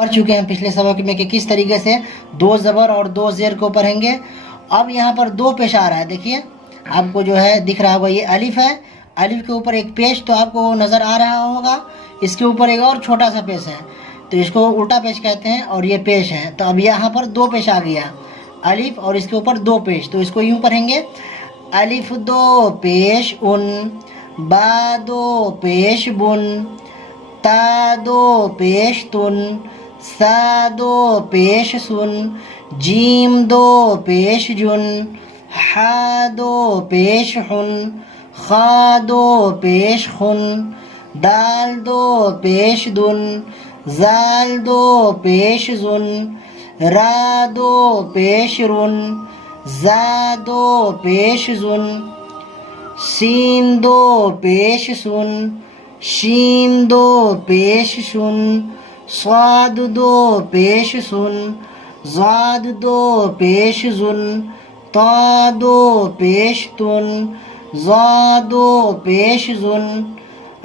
पढ़ चुके हैं पिछले सबक में कि किस तरीके से दो ज़बर और दो ज़ेर को पढ़ेंगे। अब यहाँ पर दो पेश आ रहा है, देखिए आपको जो है दिख रहा होगा, ये अलिफ है, अलिफ के ऊपर एक पेश तो आपको नज़र आ रहा होगा, इसके ऊपर एक और छोटा सा पेश है, तो इसको उल्टा पेश कहते हैं और ये पेश है। तो अब यहाँ पर दो पेश आ गया, अलिफ और इसके ऊपर दो पेश, तो इसको यूँ पढ़ेंगे अलिफ दो पेश उन, बा दो पेश बुन, ता दो पेश तुन, सा दो पेश सुन, जीम दो पेश जुन, हा दो पेश हुन, खा दो पेश खुन, दाल दो पेश दुन, जाल दो पेश जुन, रा दो पेश रुन, जा दो पेश जुन, सीन दो पेश सुन, शीन दो पेश सुन, स्वाद दो पेश सुन, ज़ाद दो पेश जुन, ता दो पेश तुन, ज़ा दो पेश जुन,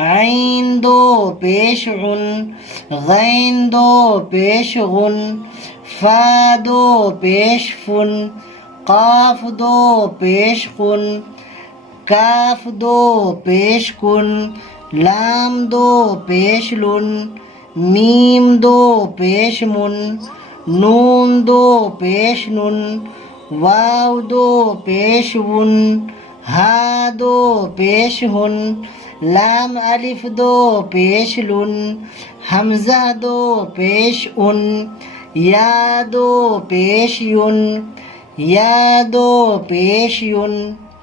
ऐन दो पेश उन, गैन दो पेश गुन, फा दो पेश फुन, काफ दो पेश कुन, काफ दो पेश कुन, लाम दो पेश लुन, मीम दो पेश मुन, नून दो पेश नुन, वाव दो पेश वुन, हा दो पेश हुन, लाम अलिफ दो पेश लुन, हमजा दो पेश उन, या दो पेश युन, या दो पेश युन।